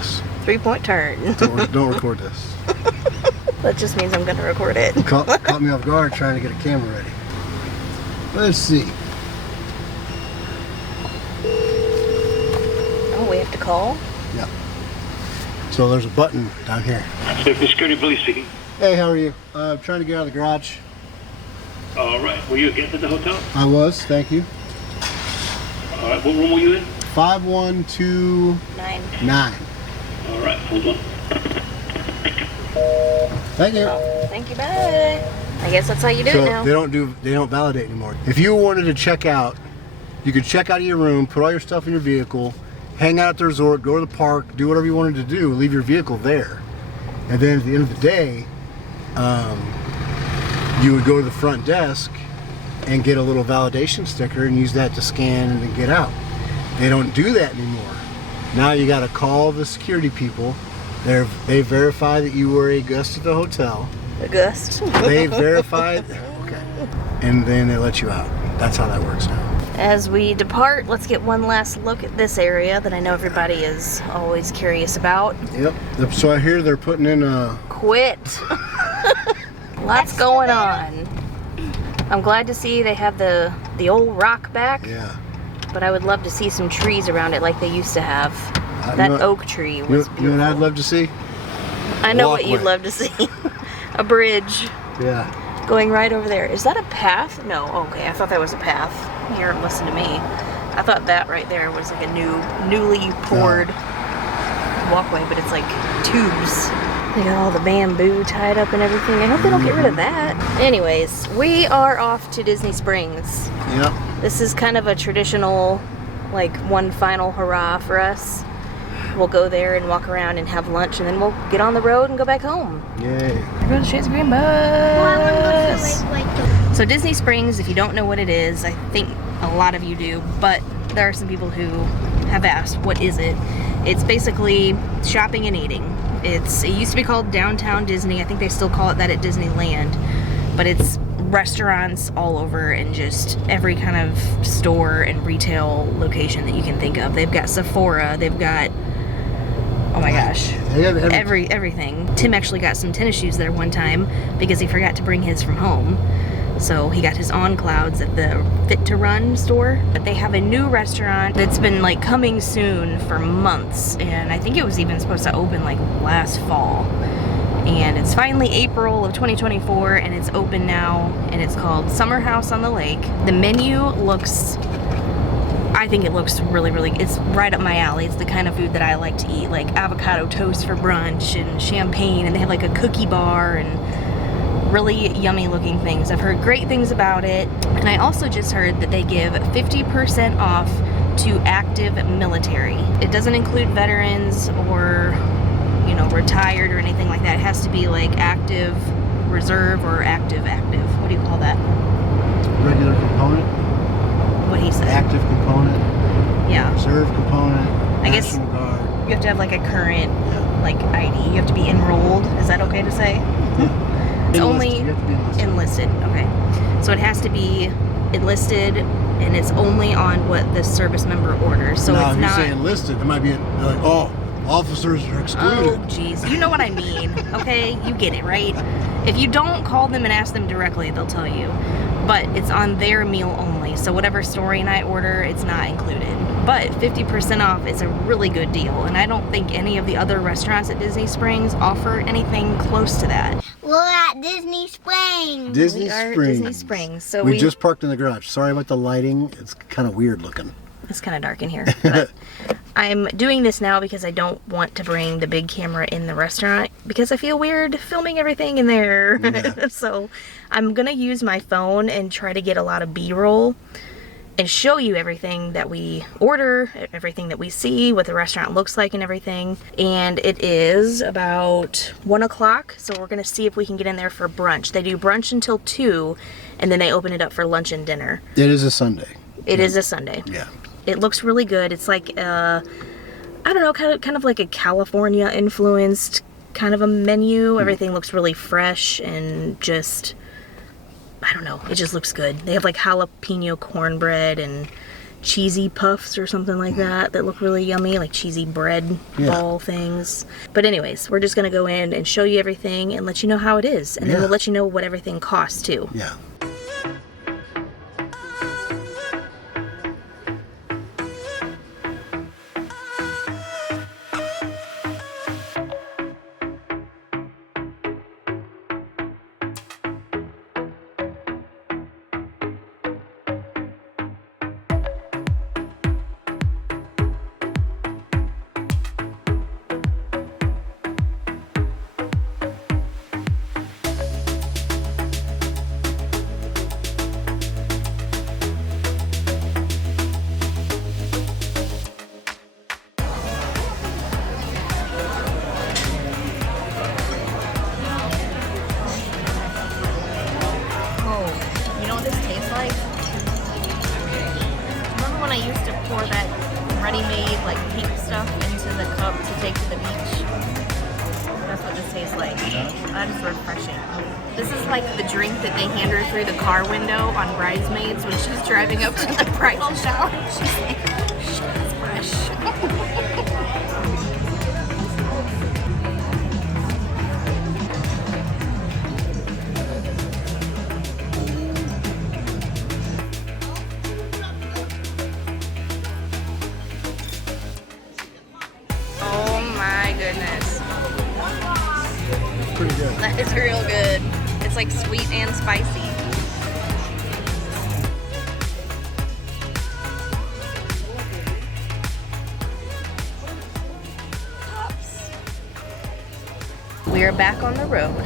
this. 3-point turn. Don't record this. That just means I'm gonna record it. Caught me off guard trying to get a camera ready. Let's see. Oh, we have to call? Yeah. So there's a button down here. Safety Security Police speaking. Hey, how are you? I'm trying to get out of the garage. All right. Were you getting to the hotel? I was, thank you. All right. What room were you in? 5129. All right. Hold on. Thank you. Oh, thank you, bye. I guess that's how you do it now. They don't validate anymore. If you wanted to check out, you could check out of your room, put all your stuff in your vehicle, hang out at the resort, go to the park, do whatever you wanted to do, leave your vehicle there. And then at the end of the day, you would go to the front desk and get a little validation sticker and use that to scan and then get out. They don't do that anymore. Now you got to call the security people. They verify that you were a guest at the hotel. A guest. They verified, okay, and then they let you out. That's how that works now. As we depart, let's get one last look at this area that I know everybody is always curious about. Yep. So I hear they're putting in a... Quit. Lots going on. I'm glad to see they have the old rock back. Yeah. But I would love to see some trees around it like they used to have. That oak tree was beautiful. You know what I'd love to see? I know what you'd love to see. A bridge. Yeah. Going right over there. Is that a path? No. Okay, I thought that was a path. Here, listen to me. I thought that right there was like a newly poured walkway, but it's like tubes. They got all the bamboo tied up and everything. I hope they don't get rid of that. Anyways, we are off to Disney Springs. Yep. This is kind of a traditional, like, one final hurrah for us. We'll go there and walk around and have lunch, and then we'll get on the road and go back home. Yay. There goes Shades of Green bus. So Disney Springs, if you don't know what it is, I think a lot of you do, but there are some people who have asked, what is it? It's basically shopping and eating. It used to be called Downtown Disney. I think they still call it that at Disneyland, but it's restaurants all over and just every kind of store and retail location that you can think of. They've got Sephora, they've got, oh my gosh, They have everything. Tim actually got some tennis shoes there one time because he forgot to bring his from home. So he got his On Clouds at the Fit to Run store. But they have a new restaurant that's been like coming soon for months, and I think it was even supposed to open like last fall. And it's finally April of 2024 and it's open now, and it's called Summer House on the Lake. The menu looks, I think it looks really, it's right up my alley. It's the kind of food that I like to eat, like avocado toast for brunch and champagne, and they have like a cookie bar and really yummy looking things. I've heard great things about it, and I also just heard that they give 50% off to active military. It doesn't include veterans or, you know, retired or anything like that. It has to be like active reserve or active. What do you call that? regular component. What he said. Active component. Yeah. Reserve component. I guess National Guard. you have to have like a current like ID. You have to be enrolled. Is that okay to say? It's only You have to be enlisted. Okay. So it has to be enlisted, and it's only on what the service member orders. So now, it's if not. you say enlisted, it might be like, oh, officers are excluded. Oh, jeez. You know what I mean, okay? You get it, right? If you don't call them and ask them directly, they'll tell you. But it's on their meal only. So whatever story night order, it's not included. But 50% off is a really good deal. And I don't think any of the other restaurants at Disney Springs offer anything close to that. We're at Disney Springs. Disney We are at Springs. Disney Springs. So we just parked in the garage. Sorry about the lighting. It's kind of weird looking. It's kind of dark in here. But I'm doing this now because I don't want to bring the big camera in the restaurant because I feel weird filming everything in there. Yeah. So I'm going to use my phone and try to get a lot of B-roll and show you everything that we order, everything that we see, what the restaurant looks like and everything. And it is about 1 o'clock, so we're going to see if we can get in there for brunch. They do brunch until 2, and then they open it up for lunch and dinner. It is a Sunday. It is a Sunday. Yeah. It looks really good. It's like, I don't know, kind of like a California influenced kind of a menu. Everything looks really fresh and just, I don't know, it just looks good. They have like jalapeno cornbread and cheesy puffs or something like that look really yummy, like cheesy bread ball things. But anyways, we're just gonna go in and show you everything and let you know how it is, and then we'll let you know what everything costs too. Yeah. Remember when I used to pour that ready-made like pink stuff into the cup to take to the beach? That's what this tastes like. That is refreshing. This is like the drink that they hand her through the car window on Bridesmaids when she's driving up to the bridal shower. She's like, shit, it's fresh. Pretty good. That is real good. It's like sweet and spicy. We are back on the road.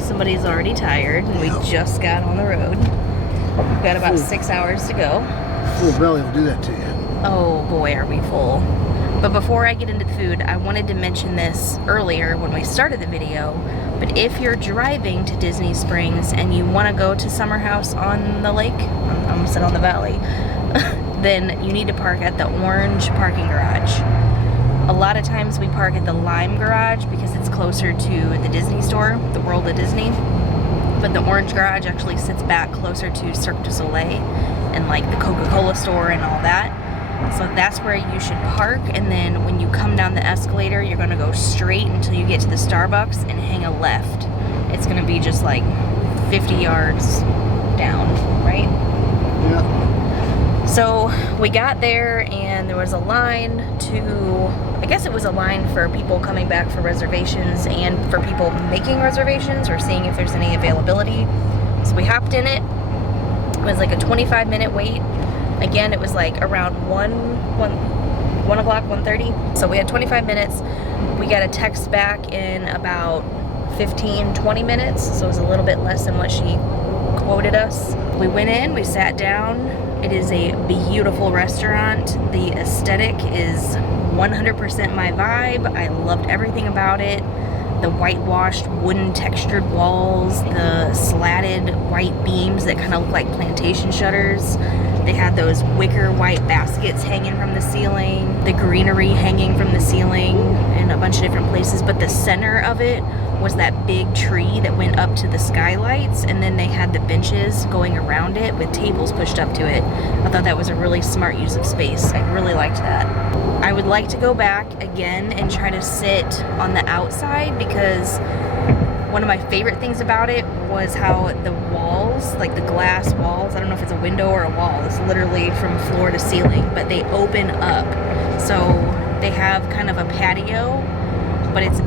Somebody's already tired and we just got on the road. We've got about 6 hours to go. Full belly will do that to you. Oh boy, are we full. But before I get into the food, I wanted to mention this earlier when we started the video, but if you're driving to Disney Springs and you want to go to Summer House on the lake, I almost said on the valley, then you need to park at the orange parking garage. A lot of times we park at the lime garage because it's closer to the Disney store, the World of Disney. But the orange garage actually sits back closer to Cirque du Soleil and like the Coca-Cola store and all that. So that's where you should park, and then when you come down the escalator, you're gonna go straight until you get to the Starbucks and hang a left. It's gonna be just like 50 yards down, right? Yeah. So we got there and there was a line I guess it was a line for people coming back for reservations and for people making reservations or seeing if there's any availability. So we hopped in it. It was like a 25-minute wait. Again, it was like around 1 o'clock, 1:30. So we had 25 minutes. We got a text back in about 15, 20 minutes. So it was a little bit less than what she quoted us. We went in, we sat down. It is a beautiful restaurant. The aesthetic is 100% my vibe. I loved everything about it. The whitewashed wooden textured walls, the slatted white beams that kind of look like plantation shutters. They had those wicker white baskets hanging from the ceiling, the greenery hanging from the ceiling in a bunch of different places, but the center of it was that big tree that went up to the skylights, and then they had the benches going around it with tables pushed up to it. I thought that was a really smart use of space. I really liked that. I would like to go back again and try to sit on the outside because one of my favorite things about it was how the walls, like the glass walls, I don't know if it's a window or a wall, it's literally from floor to ceiling, but they open up. So they have kind of a patio, but it's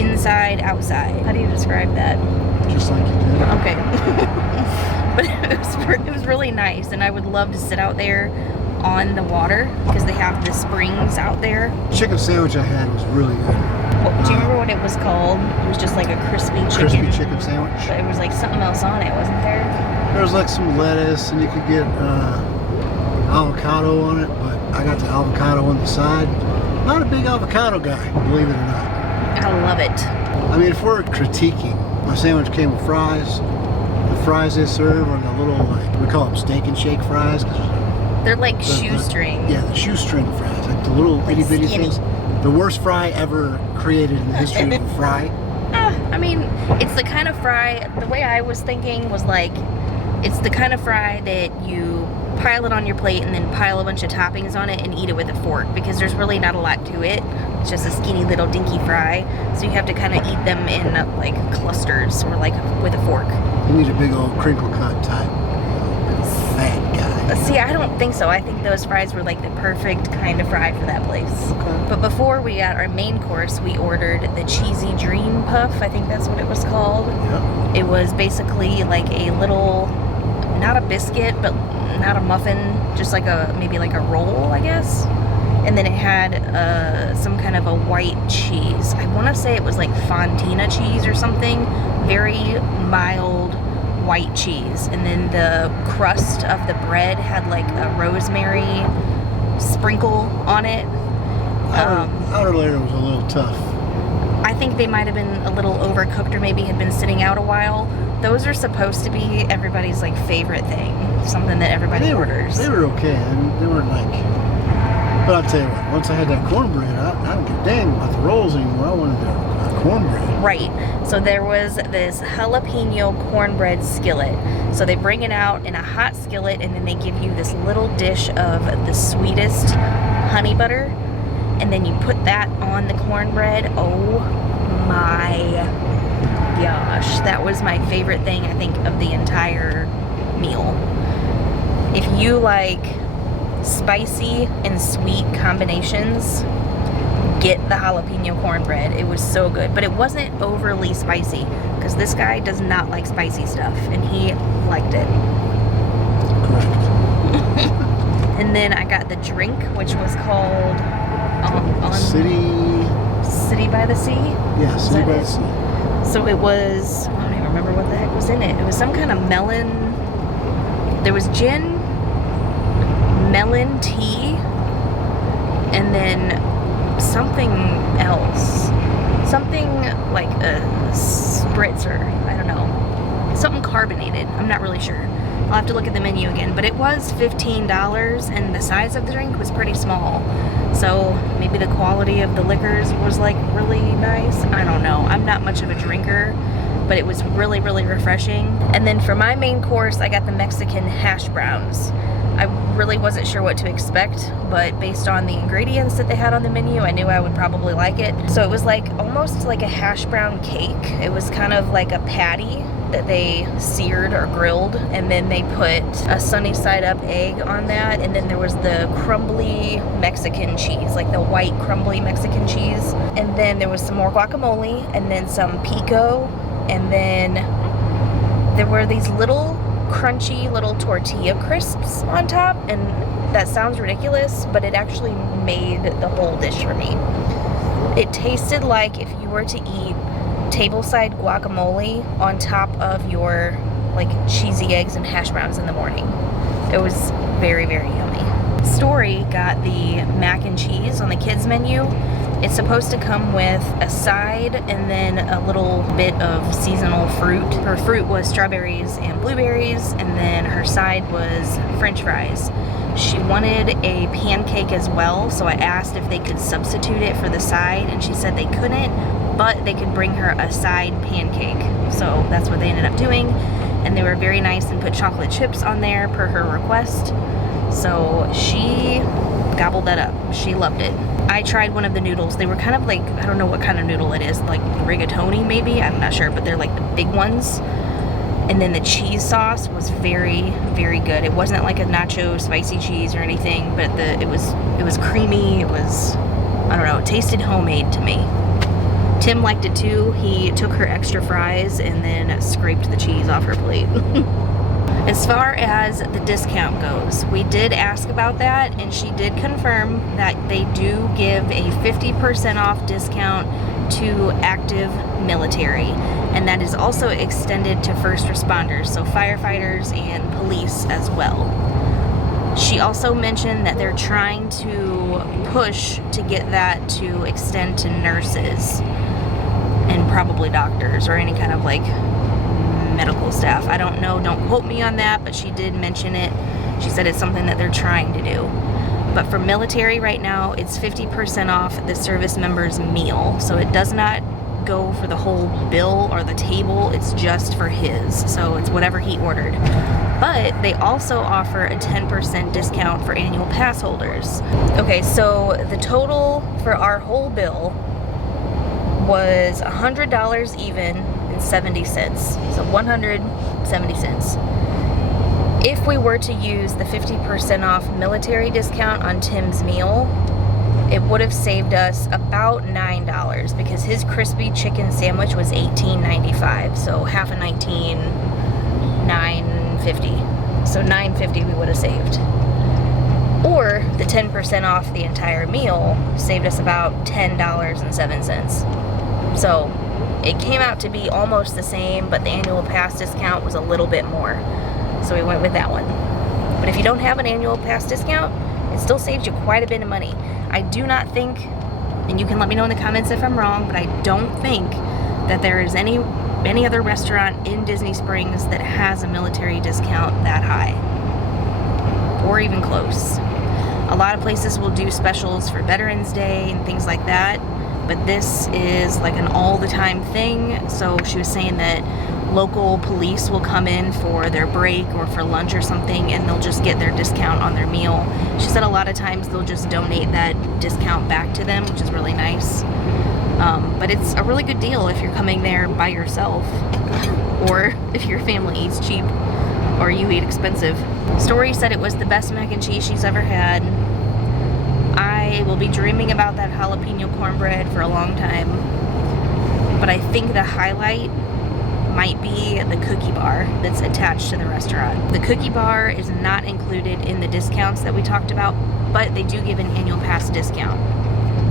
inside, outside. How do you describe that? Just like you did. Okay. But it was really nice, and I would love to sit out there on the water because they have the springs out there. Chicken sandwich I had was really good. Do you remember what it was called? It was just like a crispy Crispy chicken sandwich. But it was like something else on it, wasn't there? There was like some lettuce, and you could get avocado on it, but I got the avocado on the side. Not a big avocado guy, believe it or not. I love it. I mean, if we're critiquing, my sandwich came with fries. The fries they serve are the little, like, we call them steak and shake fries. They're like shoestring. Yeah, the shoestring fries, like the little Like itty bitty skinny. things. The worst fry ever created in the history of a fry. I mean, it's the kind of fry, the way I was thinking was like, it's the kind of fry that you pile it on your plate and then pile a bunch of toppings on it and eat it with a fork, because there's really not a lot to it. It's just a skinny little dinky fry, so you have to kind of eat them in like clusters or like with a fork. You need a big old crinkle cut type, fat guy. See, I don't think so. I think those fries were like the perfect kind of fry for that place. Okay. But before we got our main course, we ordered the Cheesy Dream Puff. I think that's what it was called. Yep. It was basically like a little, not a biscuit, but not a muffin, just like maybe like a roll, I guess. And then it had some kind of a white cheese. I want to say it was like Fontina cheese or something. Very mild white cheese. And then the crust of the bread had like a rosemary sprinkle on it. Outer layer was a little tough. I think they might have been a little overcooked or maybe had been sitting out a while. Those are supposed to be everybody's like favorite thing. Something that everybody orders. They were okay. They weren't like... But I'll tell you what, once I had that cornbread, I don't give a dang about the rolls anymore. I wanted the cornbread. Right. So there was this jalapeno cornbread skillet. So they bring it out in a hot skillet and then they give you this little dish of the sweetest honey butter. And then you put that on the cornbread. Oh my gosh. That was my favorite thing, I think, of the entire meal. If you like spicy and sweet combinations, get the jalapeno cornbread. It was so good, but it wasn't overly spicy because this guy does not like spicy stuff and he liked it. Correct. And then I got the drink, which was called City by the Sea. Yeah, City by the Sea. So it was, I don't even remember what the heck was in it. It was some kind of melon. There was gin, melon tea, and then something else. Something like a spritzer. I don't know. Something carbonated. I'm not really sure. I'll have to look at the menu again. But it was $15 and the size of the drink was pretty small. So maybe the quality of the liquors was like really nice. I don't know. I'm not much of a drinker, but it was really, really refreshing. And then for my main course, I got the Mexican hash browns. I really wasn't sure what to expect, but based on the ingredients that they had on the menu, I knew I would probably like it. So it was like almost like a hash brown cake. It was kind of like a patty that they seared or grilled, and then they put a sunny side up egg on that, and then there was the crumbly Mexican cheese, like the white crumbly Mexican cheese, and then there was some more guacamole, and then some pico, and then there were these little crunchy little tortilla crisps on top, and that sounds ridiculous, but it actually made the whole dish for me. It tasted like if you were to eat tableside guacamole on top of your like cheesy eggs and hash browns in the morning. It was very, very yummy. Story got the mac and cheese on the kids menu. It's supposed to come with a side and then a little bit of seasonal fruit. Her fruit was strawberries and blueberries, and then her side was french fries. She wanted a pancake as well, so I asked if they could substitute it for the side, and she said they couldn't, but they could bring her a side pancake. So that's what they ended up doing, and they were very nice and put chocolate chips on there per her request. So she gobbled that up. She loved it. I tried one of the noodles. They were kind of like, I don't know what kind of noodle it is, like rigatoni maybe, I'm not sure, but they're like the big ones. And then the cheese sauce was very, very good. It wasn't like a nacho spicy cheese or anything, but it was creamy. It was, I don't know, it tasted homemade to me. Tim liked it too. He took her extra fries and then scraped the cheese off her plate. As far as the discount goes, we did ask about that, and she did confirm that they do give a 50% off discount to active military, and that is also extended to first responders, so firefighters and police as well. She also mentioned that they're trying to push to get that to extend to nurses and probably doctors or any kind of like medical staff. I don't know, don't quote me on that, but she did mention it. She said it's something that they're trying to do. But for military right now, it's 50% off the service member's meal. So it does not go for the whole bill or the table. It's just for his. So it's whatever he ordered. But they also offer a 10% discount for annual pass holders. Okay, so the total for our whole bill was $100 even and 70 cents. So 170 cents. If we were to use the 50% off military discount on Tim's meal, it would have saved us about $9 because his crispy chicken sandwich was $18.95. So half of 19, $9.50. So $9.50 we would have saved. Or the 10% off the entire meal saved us about $10.07. So it came out to be almost the same, but the annual pass discount was a little bit more. So we went with that one. But if you don't have an annual pass discount, it still saves you quite a bit of money. I do not think, and you can let me know in the comments if I'm wrong, but I don't think that there is any other restaurant in Disney Springs that has a military discount that high. Or even close. A lot of places will do specials for Veterans Day and things like that, but this is like an all the time thing. So she was saying that local police will come in for their break or for lunch or something, and they'll just get their discount on their meal. She said a lot of times they'll just donate that discount back to them, which is really nice. But it's a really good deal if you're coming there by yourself, or if your family eats cheap or you eat expensive. Story said it was the best mac and cheese she's ever had. I will be dreaming about that jalapeno cornbread for a long time, but I think the highlight might be the cookie bar that's attached to the restaurant. The cookie bar is not included in the discounts that we talked about, but they do give an annual pass discount.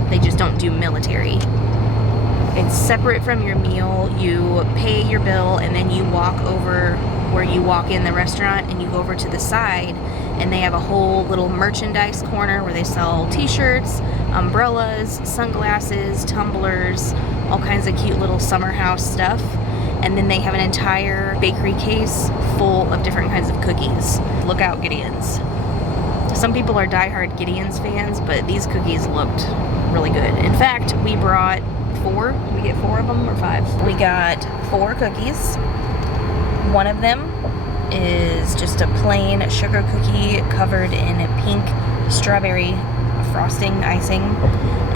They just don't do military. It's separate from your meal. You pay your bill and then you walk over where you walk in the restaurant, and you go over to the side and they have a whole little merchandise corner where they sell t-shirts, umbrellas, sunglasses, tumblers, all kinds of cute little summer house stuff. And then they have an entire bakery case full of different kinds of cookies. Look out, Gideon's. Some people are diehard Gideon's fans, but these cookies looked really good. In fact, we brought 4. Did we get 4 of them or 5? We got 4 cookies. One of them is just a plain sugar cookie covered in a pink strawberry frosting icing,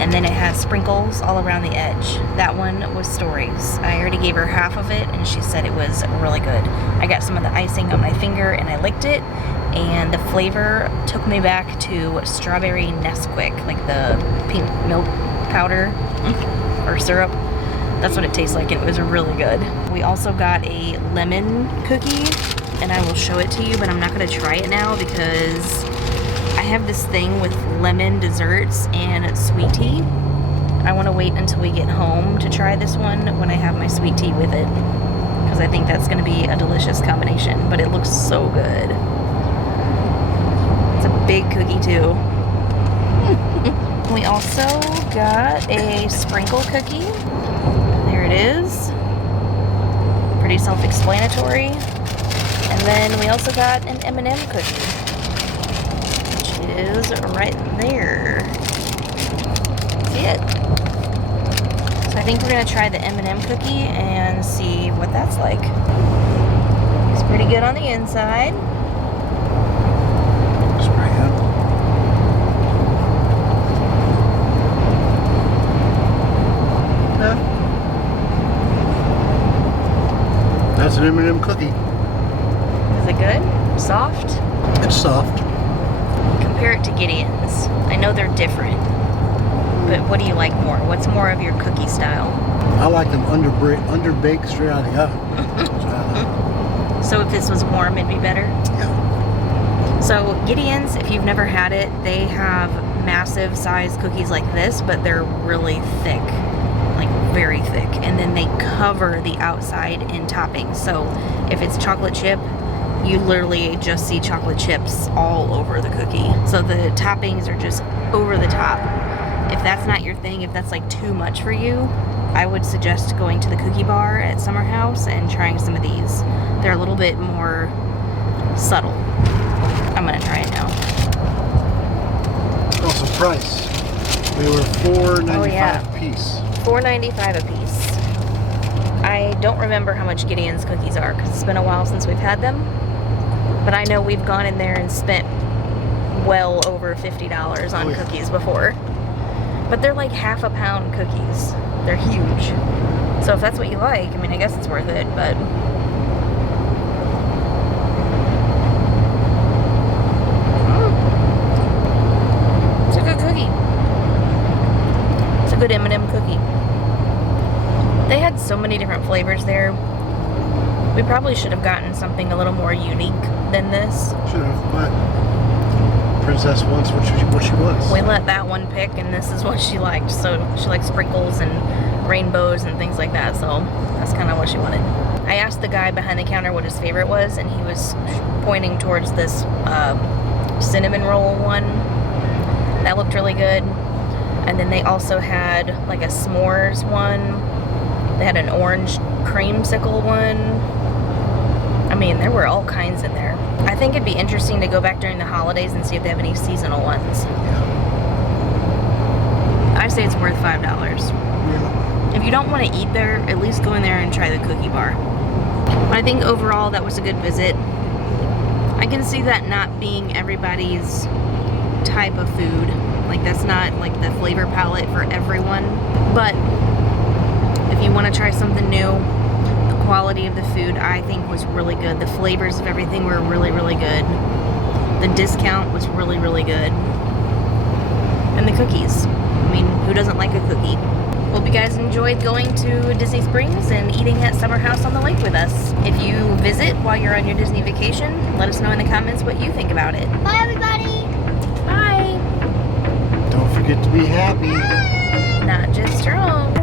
and then it has sprinkles all around the edge. That one was Story's. I already gave her half of it and she said it was really good. I got some of the icing on my finger and I licked it, and the flavor took me back to strawberry Nesquik, like the pink milk powder or syrup. That's what it tastes like, and it was really good. We also got a lemon cookie, and I will show it to you, but I'm not gonna try it now because I have this thing with lemon desserts and sweet tea. I want to wait until we get home to try this one when I have my sweet tea with it, because I think that's going to be a delicious combination, but it looks so good. It's a big cookie too. We also got a sprinkle cookie. There it is. Pretty self-explanatory. And then we also got an M&M cookie, is right there. See it? So I think we're gonna try the M&M cookie and see what that's like. It's pretty good on the inside. Spray up. Yeah. That's an M&M cookie. Is it good? Soft? It's soft. Compare it to Gideon's. I know they're different, but what do you like more? What's more of your cookie style? I like them underbaked straight out of the oven. So if this was warm, it'd be better? Yeah. So Gideon's, if you've never had it, they have massive size cookies like this, but they're really thick, like very thick. And then they cover the outside in toppings. So if it's chocolate chip, you literally just see chocolate chips all over the cookie. So the toppings are just over the top. If that's not your thing, if that's like too much for you, I would suggest going to the cookie bar at Summer House and trying some of these. They're a little bit more subtle. I'm gonna try it now. Also price. They were $4.95 Oh, yeah. a piece. $4.95 a piece. I don't remember how much Gideon's cookies are because it's been a while since we've had them. But I know we've gone in there and spent well over $50 on cookies before. But they're like half a pound cookies. They're huge. So if that's what you like, I mean, I guess it's worth it, but... It's a good cookie. It's a good M&M cookie. They had so many different flavors there. We probably should have gotten something a little more unique than this. Should have, but Princess wants what she wants. We let that one pick, and this is what she liked. So she likes sprinkles and rainbows and things like that. So that's kind of what she wanted. I asked the guy behind the counter what his favorite was, and he was pointing towards this cinnamon roll one. That looked really good. And then they also had like a s'mores one. They had an orange creamsicle one. I mean, there were all kinds in there. I think it'd be interesting to go back during the holidays and see if they have any seasonal ones. Yeah. I say it's worth $5. Yeah. If you don't want to eat there, at least go in there and try the cookie bar. I think overall that was a good visit. I can see that not being everybody's type of food. Like, that's not like the flavor palette for everyone. But if you want to try something new, the quality of the food I think was really good. The flavors of everything were really, really good. The discount was really, really good. And the cookies. I mean, who doesn't like a cookie? Hope you guys enjoyed going to Disney Springs and eating at Summer House on the Lake with us. If you visit while you're on your Disney vacation, let us know in the comments what you think about it. Bye, everybody. Bye! Don't forget to be happy. Not just strong.